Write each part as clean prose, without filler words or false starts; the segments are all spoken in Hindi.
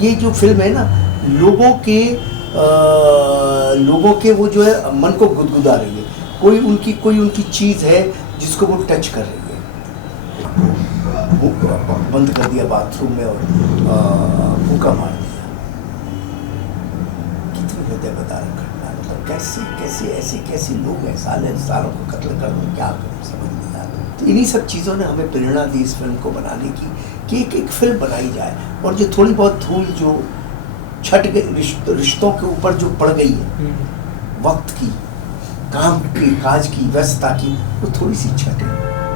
ये जो फिल्म है ना, लोगों के वो जो है मन को गुदगुदा रही है। कोई उनकी चीज़ है जिसको वो टच कर रही है। वो बंद कर दिया बाथरूम में और फूंका मार दिया। कितनी हृदय बदारक घटना, मतलब कैसे लोग हैं, सालों को कत्ल कर दो, क्या करूँ समझ नहीं आता। तो इन्हीं सब चीज़ों ने हमें प्रेरणा दी इस फिल्म को बनाने की कि एक फिल्म बनाई जाए, और जो थोड़ी बहुत धूल जो छट गई रिश्तों के ऊपर जो पड़ गई है, वक्त की, काम की, काज की, व्यस्तता की, वो थोड़ी सी छट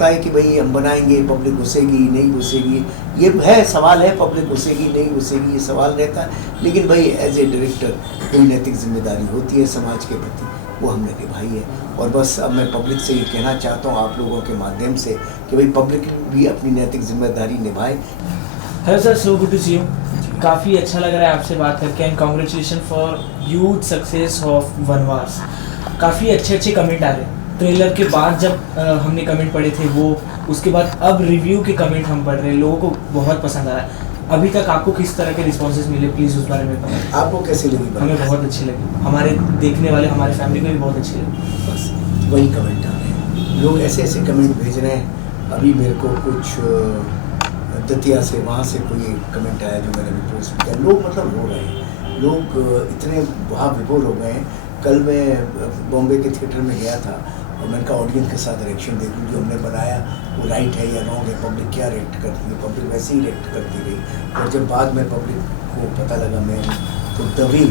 है कि भाई हम बनाएंगे, पब्लिक घुसेगी नहीं घुसेगी, ये है सवाल है, पब्लिक घुसेगी नहीं घुसेगी ये सवाल रहता है। लेकिन भाई एज ए डायरेक्टर कोई नैतिक जिम्मेदारी होती है समाज के प्रति, वो हमने निभाई है। और बस अब मैं पब्लिक से ये कहना चाहता हूँ आप लोगों के माध्यम से कि भाई पब्लिक भी अपनी नैतिक जिम्मेदारी निभाए। Hello sir, so good to see you. काफ़ी अच्छा लग रहा है आपसे बात करके, and congratulation for huge success of Vanvaas. काफ़ी अच्छे कमेंट आ रहे हैं ट्रेलर के बाद, जब हमने कमेंट पढ़े थे वो, उसके बाद अब रिव्यू के कमेंट हम पढ़ रहे हैं, लोगों को बहुत पसंद आ रहा है। अभी तक आपको किस तरह के रिस्पॉन्सेज मिले, प्लीज़ उस बारे में बताएं। आपको कैसी लगी? हमें बहुत अच्छी लगी, हमारे देखने वाले, हमारे फैमिली को भी बहुत अच्छी लगी। बस वही कमेंट आ रहे हैं, लोग ऐसे कमेंट भेज रहे हैं। अभी मेरे को कुछ दतिया से, वहाँ से कोई कमेंट आया जो मैंने भी पोस्ट किया। लोग मतलब हो रहे हैं, लोग इतने वहाँ विभोर हो गए हैं। कल मैं बॉम्बे के थिएटर में गया था और मैंने कहा ऑडियंस के साथ रिएक्शन देखूँ, जो हमने बनाया वो राइट है या रॉन्ग है, पब्लिक क्या रिएक्ट करती है। पब्लिक वैसे ही रिएक्ट करती रही, और जब बाद में पब्लिक को पता लगा मैं, तो तभी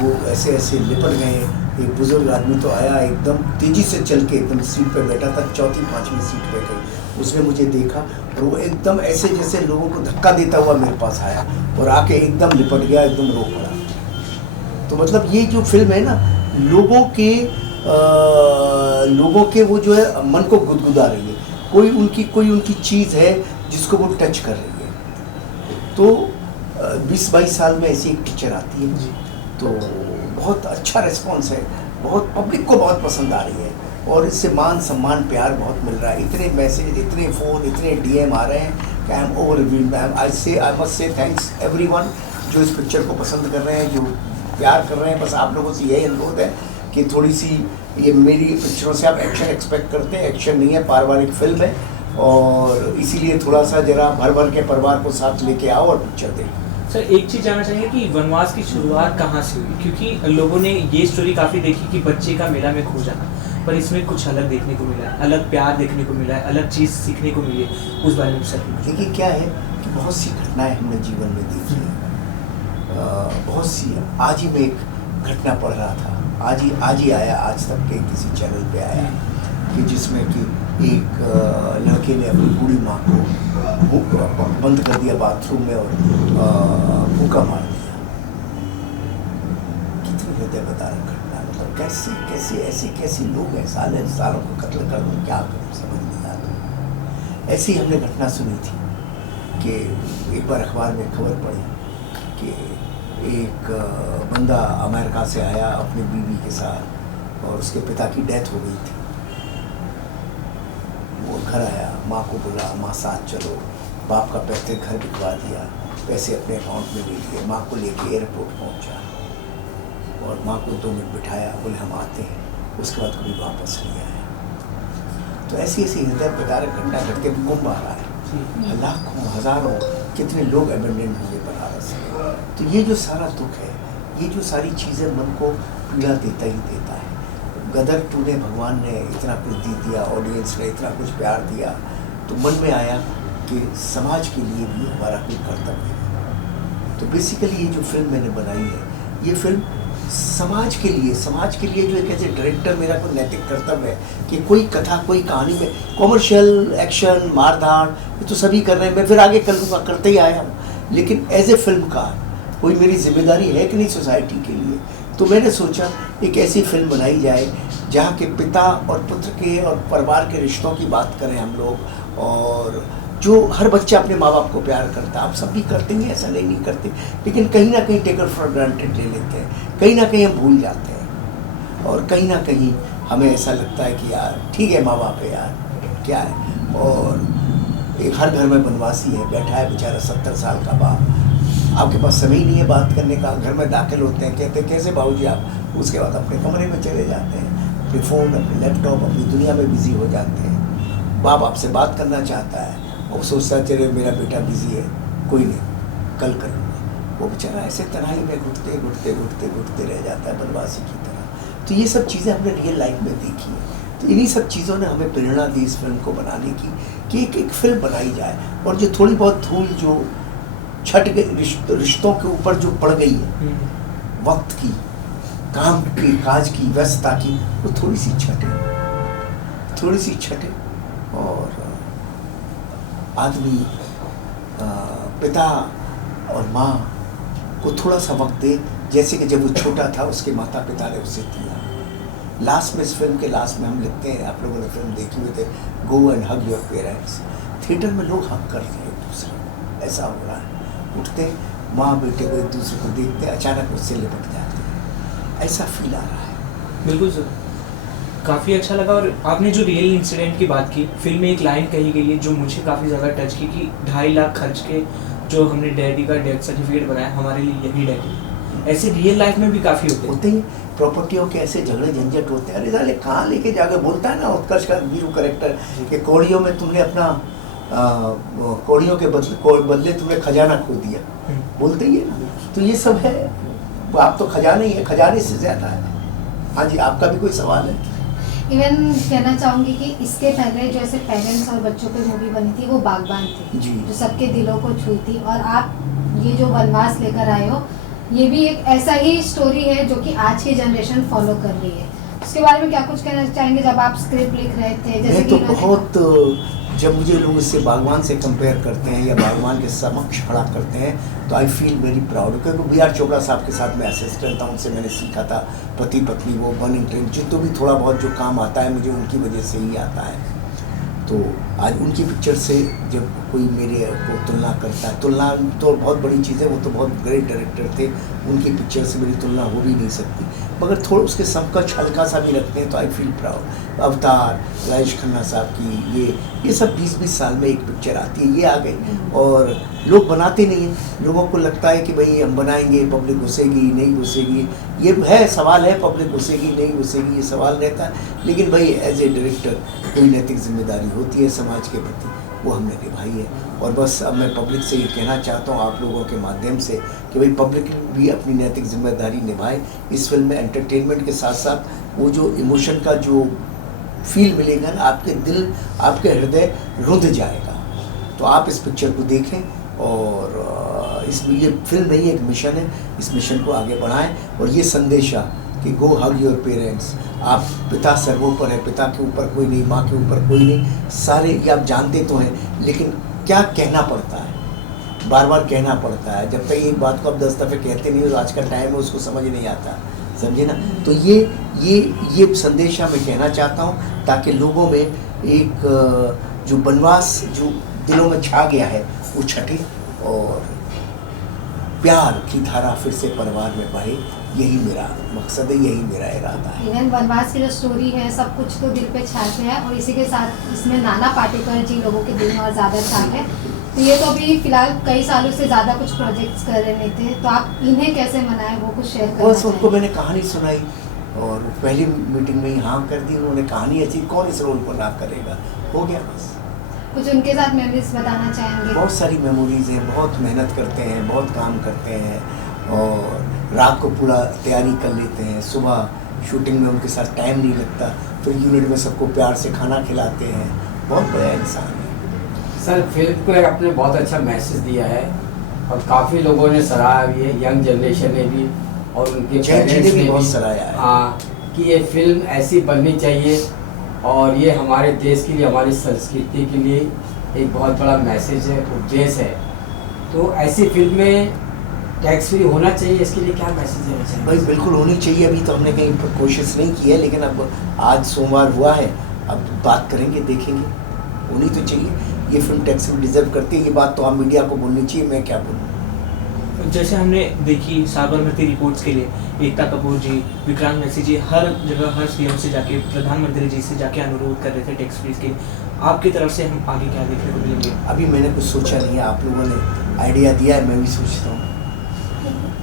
वो ऐसे लिपट गए। एक बुजुर्ग आदमी तो आया, एकदम तेज़ी से चल के एकदम सीट पे बैठा था, चौथी पाँचवीं सीट पे गई। उसने मुझे देखा और वो एकदम ऐसे जैसे लोगों को धक्का देता हुआ मेरे पास आया और आके एकदम लिपट गया, एकदम रो पड़ा। तो मतलब ये जो फिल्म है ना, लोगों के वो जो है मन को गुदगुदा रही है। कोई उनकी चीज़ है जिसको वो टच कर रही है। तो 20-22 साल में ऐसी एक पिक्चर आती है, तो बहुत अच्छा रिस्पॉन्स है, बहुत पब्लिक को बहुत पसंद आ रही है, और इससे मान सम्मान प्यार बहुत मिल रहा है। इतने मैसेज, इतने फ़ोन, इतने DM आ रहे हैं कि I am overwhelmed. I must say thanks everyone जो इस पिक्चर को पसंद कर रहे हैं, जो प्यार कर रहे हैं। बस आप लोगों से यही अनुरोध है कि थोड़ी सी ये मेरी पिक्चरों से आप एक्शन एक्सपेक्ट करते हैं, एक्शन नहीं है, पारिवारिक फिल्म है, और इसीलिए थोड़ा सा जरा भर के परिवार को साथ लेके आओ और पिक्चर देखो। सर एक चीज़ जानना चाहिए कि वनवास की शुरुआत कहाँ से हुई, क्योंकि लोगों ने ये स्टोरी काफ़ी देखी कि बच्चे का मेला में खो जाना, पर इसमें कुछ अलग देखने को मिला है, अलग प्यार देखने को मिला है, अलग चीज़ सीखने को मिली है। उस बारे में सर देखिए क्या है कि बहुत सी घटनाएं हमने जीवन में देखी हैं, बहुत सी। आज ही मैं एक घटना पढ़ रहा था, आज ही आया, आज तक के किसी चैनल पे आया, कि जिसमें कि एक लड़के ने अपनी बूढ़ी माँ को बंद कर दिया बाथरूम में और फूंका मार दिया। कितनी हृदय बदारक घटना, मतलब कैसे लोग हैं, सालों को कत्ल कर दो, क्या करूँ समझ नहीं आता। ऐसी हमने घटना सुनी थी कि एक बार अखबार में खबर पड़ी कि एक बंदा अमेरिका से आया अपनी बीवी के साथ, और उसके पिता की डेथ हो गई थी। वो घर आया, माँ को बोला, माँ साथ चलो। बाप का पैतृक घर बिकवा दिया, पैसे अपने अकाउंट में ले लिए, माँ को लेके एयरपोर्ट पहुँचा और माँ को 2 मिनट बिठाया, बोले हम आते हैं। उसके बाद कभी वापस नहीं आया। तो ऐसी हृदय विदारक घटना घट के कुंभ आ रहा है, लाखों हज़ारों कितने लोग एबेंडेंट हुए बनारस में। तो ये जो सारा दुख है, ये जो सारी चीज़ें मन को पीड़ा देता ही देता है। गदर 2 ने, भगवान ने इतना कुछ दे दिया, ऑडियंस ने इतना कुछ प्यार दिया, तो मन में आया कि समाज के लिए भी हमारा कोई कर्तव्य है। तो बेसिकली ये जो फिल्म मैंने बनाई है, ये फिल्म समाज के लिए जो एक ऐसे डायरेक्टर, मेरा कोई नैतिक कर्तव्य है कि कोई कथा, कोई कहानी में कॉमर्शियल एक्शन, मारधाड़ ये तो सभी कर रहे हैं, मैं फिर आगे कर लूँगा, करते ही आया हूँ। लेकिन एज ए फिल्मकार कोई मेरी जिम्मेदारी है कि नहीं सोसाइटी के लिए। तो मैंने सोचा एक ऐसी फिल्म बनाई जाए जहाँ के पिता और पुत्र के और परिवार के रिश्तों की बात करें हम लोग, और जो हर बच्चा अपने माँ बाप को प्यार करता है, आप सब भी करते हैं, ऐसा नहीं करते, लेकिन कहीं ना कहीं टेकर फॉर ग्रांटेड ले लेते हैं, कहीं ना कहीं हम भूल जाते हैं, और कहीं ना कहीं हमें ऐसा लगता है कि यार ठीक है, माँ बाप है यार, क्या है। और एक हर घर में वनवासी है, बैठा है बेचारा 70 साल का बाप, आपके पास समय ही नहीं है बात करने का, घर में दाखिल होते हैं, कहते हैं कैसे बाबूजी आप, उसके बाद अपने कमरे में चले जाते हैं, अपने फ़ोन, अपने लैपटॉप, अपनी दुनिया में बिज़ी हो जाते हैं। बाप आपसे बात करना चाहता है, वो सोचता है चले मेरा बेटा बिज़ी है, कोई नहीं कल करूँगा। वो बेचारा ऐसे तन्हाई में घुटते घुटते घुटते घुटते रह जाता है बनवासी की तरह। तो ये सब चीज़ें हमने रियल लाइफ में देखी हैं। तो इन्हीं सब चीज़ों ने हमें प्रेरणा दी इस फिल्म को बनाने की कि एक फिल्म बनाई जाए, और जो थोड़ी बहुत धूल जो छट गई रिश्तों के ऊपर जो पड़ गई है, वक्त की, काम की, काज की, व्यस्तता की, वो थोड़ी सी छटे और आदमी पिता और माँ को थोड़ा सा वक्त दे, जैसे कि जब वो छोटा था उसके माता पिता ने उसे दिया। लास्ट में, इस फिल्म के लास्ट में हम लिखते हैं, आप लोगों ने फिल्म देखी हुई थे, go and hug your parents. Theatre में लोग हग कर रहे हैं एक दूसरे को, ऐसा हो रहा है, उठते माँ बेटे को एक दूसरे को देखते अचानक उससे लिपट जाते हैं, ऐसा फील आ रहा है। बिल्कुल सर, काफ़ी अच्छा लगा। और आपने जो रियल इंसिडेंट की बात की, फिल्म में एक लाइन कही गई है जो मुझे काफ़ी ज़्यादा टच की कि 2.5 लाख खर्च के जो हमने डैडी का डेथ सर्टिफिकेट बनाया, हमारे लिए यही डैडी। ऐसे रियल लाइफ में भी काफ़ी होते हैं प्रॉपर्टियों के, ऐसे झगड़े झंझट होते हैं। अरे साले कहाँ लेके जाकर, बोलता है ना उत्कर्ष का वीरू करेक्टर कि कौड़ियों में तुमने अपना कौड़ियों के बदले तुमने खजाना खो दिया, बोलते ही है ना। तो ये सब है, आप तो खजाना ही है, खजाने से ज़्यादा है। हाँ जी, आपका भी कोई सवाल है? इवन कहना चाहूँगी कि इसके पहले जो ऐसे पेरेंट्स और बच्चों पे मूवी बनी थी वो बागबान थी जी, जो सबके दिलों को छुई थी, और आप ये जो वनवास लेकर आए हो, ये भी एक ऐसा ही स्टोरी है जो कि आज की जनरेशन फॉलो कर रही है। उसके बारे में क्या कुछ कहना चाहेंगे? जब आप स्क्रिप्ट लिख रहे थे, जैसे तो बहुत, जब मुझे लोग इससे बागवान से कंपेयर करते हैं या बागवान के समक्ष खड़ा करते हैं, तो आई फील वेरी प्राउड, क्योंकि बी आर चोपड़ा साहब के साथ मैं असिस्टेंट था, उनसे मैंने सीखा था पति पत्नी वो बर्निंग ट्रेन, जितो भी थोड़ा बहुत जो काम आता है मुझे उनकी वजह से ही आता है। तो आज उनकी पिक्चर से जब कोई मेरे को तुलना करता है, तुलना तो बहुत बड़ी चीज़ है, वो तो बहुत ग्रेट डायरेक्टर थे, उनकी पिक्चर से मेरी तुलना हो भी नहीं सकती, मगर थोड़ा उसके समकक्ष हल्का सा भी रखते हैं तो आई फील प्राउड। अवतार, राजेश खन्ना साहब की ये सब 20-20 साल में एक पिक्चर आती है, ये आ गई, और लोग बनाते नहीं हैं। लोगों को लगता है कि भाई हम बनाएंगे, पब्लिक घुसेगी नहीं घुसेगी, ये है सवाल है, पब्लिक घुसेगी नहीं घुसेगी ये सवाल रहता है, लेकिन भाई एज ए डायरेक्टर कोई नैतिक जिम्मेदारी होती है समाज के प्रति, वो हमने निभाई है। और बस अब मैं पब्लिक से ये कहना चाहता हूँ आप लोगों के माध्यम से कि भाई पब्लिक भी अपनी नैतिक जिम्मेदारी निभाए। इस फिल्म में एंटरटेनमेंट के साथ साथ वो जो इमोशन का जो फील मिलेगा ना, आपके दिल, आपके हृदय रुंध जाएगा। तो आप इस पिक्चर को देखें, और इसमें ये फिल्म नहीं, एक मिशन है, इस मिशन को आगे बढ़ाएं। और ये संदेशा कि गो हग योर पेरेंट्स, आप, पिता सर्वोपर है, पिता के ऊपर कोई नहीं, माँ के ऊपर कोई नहीं, सारे ये आप जानते तो हैं, लेकिन क्या कहना पड़ता है, बार बार कहना पड़ता है। जब तक एक बात को आप 10 दफ़े कहते नहीं हो, आज का टाइम है, उसको समझ नहीं आता, समझे ना। तो ये संदेशा मैं कहना चाहता हूँ, ताकि लोगों में एक जो वनवास जो दिलों में छा गया है वो छटे, और प्यार की धारा फिर से परिवार में बहे। यही मेरा मकसद है, यही मेरा इरादा है। इवन वनवास की जो स्टोरी है, सब कुछ तो दिल पे छाते हैं, और इसी के साथ इसमें नाना पाटेकर जी लोगों के दिल में और ज़्यादा छाप है। तो ये तो अभी फिलहाल कई सालों से ज़्यादा कुछ प्रोजेक्ट्स कर रहे थे, तो आप इन्हें कैसे मनाए, वो कुछ शेयर करना बस उनको मैंने कहानी सुनाई, और पहली मीटिंग में ही हाँ कर दी उन्होंने, कहानी अच्छी, कौन इस रोल को ना करेगा, हो गया बस। कुछ उनके साथ मेमोरीज बताना चाहेंगे? बहुत सारी मेमोरीज हैं, बहुत मेहनत करते हैं, बहुत काम करते हैं, और रात को पूरा तैयारी कर लेते हैं, सुबह शूटिंग में उनके साथ टाइम नहीं लगता, फिर यूनिट में सबको प्यार से खाना खिलाते हैं, बहुत बड़ा इंसान है। सर, फिल्म को आपने बहुत अच्छा मैसेज दिया है, और काफ़ी लोगों ने सराहा भी है, यंग जनरेशन ने भी, और उनके पेरेंट्स ने भी सराहा है। हाँ, कि ये फिल्म ऐसी बननी चाहिए, और ये हमारे देश के लिए, हमारी संस्कृति के लिए एक बहुत बड़ा मैसेज है, उपदेश है। तो ऐसी फिल्में टैक्स फ्री होना चाहिए, इसके लिए क्या मैसेज देना चाहिए? भाई बिल्कुल होनी चाहिए। अभी तो हमने कहीं कोशिश नहीं की है, लेकिन अब आज सोमवार हुआ है, अब बात करेंगे, देखेंगे, होनी तो चाहिए। ये फिल्म टैक्स फ्री डिजर्व करती है, ये बात तो आप मीडिया को बोलनी चाहिए, मैं क्या बोलूँ। जैसे हमने देखी साबरमती रिपोर्ट्स के लिए एकता कपूर जी, विक्रांत मैसी जी हर जगह, हर सीएम से जाके, प्रधानमंत्री जी से जाके अनुरोध कर रहे थे टैक्स फ्री के। आपकी तरफ से हम आगे क्या देखने को मिलेंगे? अभी मैंने कुछ सोचा नहीं है, आप लोगों ने आइडिया दिया है, मैं भी सोचता हूँ।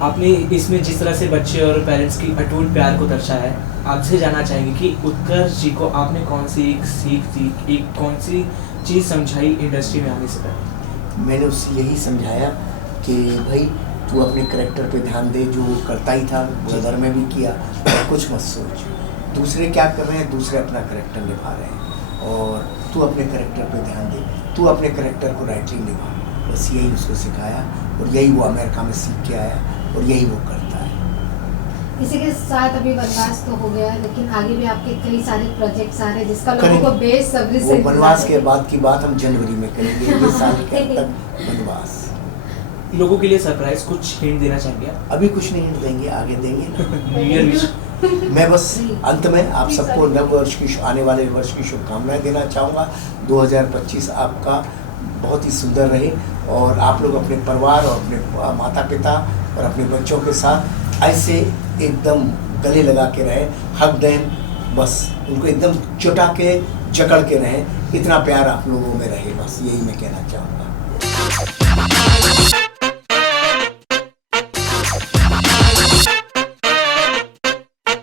आपने इसमें जिस तरह से बच्चे और पेरेंट्स की अटूट प्यार को दर्शाया है, आपसे जानना चाहेंगे कि उत्कर्ष जी को आपने कौन सी एक सीख दी, एक कौन सी चीज़ समझाई इंडस्ट्री में आने से पहले? मैंने उससे यही समझाया कि भाई तू अपने करेक्टर पे ध्यान दे, जो वो करता ही था ब्रदर में भी किया, और कुछ मत सोच दूसरे क्या कर रहे हैं, दूसरे अपना करेक्टर निभा रहे हैं, और तू अपने करेक्टर पे ध्यान दे, तू अपने करेक्टर को राइटली निभा। बस यही उसको सिखाया, और यही वो अमेरिका में सीख के आया, और यही वो करता है। इसी के साथ अभी वनवास तो हो गया, लेकिन आगे भी आपके कई सारे प्रोजेक्ट्स आ रहे हैं जिसका लोगों को बेसब्री से वो वनवास के बाद की बात हम जनवरी में करेंगे, ये साल के अंत तक वनवास। लोगों के लिए सरप्राइज कुछ हिंट देना चाहेंगे आप? अभी कुछ नहीं हिंट देंगे, आगे देंगे ना। New year wish. मैं बस अंत में आप सबको नव वर्ष की, आने वाले वर्ष की शुभकामनाएं देना चाहूँगा। 2025 आपका बहुत ही सुंदर रहे, और आप लोग अपने परिवार और अपने माता पिता और अपने बच्चों के साथ ऐसे एकदम गले लगा के रहें, हक दें, बस उनको एकदम चुटा के जकड़ के रहें, इतना प्यार आप लोगों में रहे, बस यही मैं कहना चाहूँगा।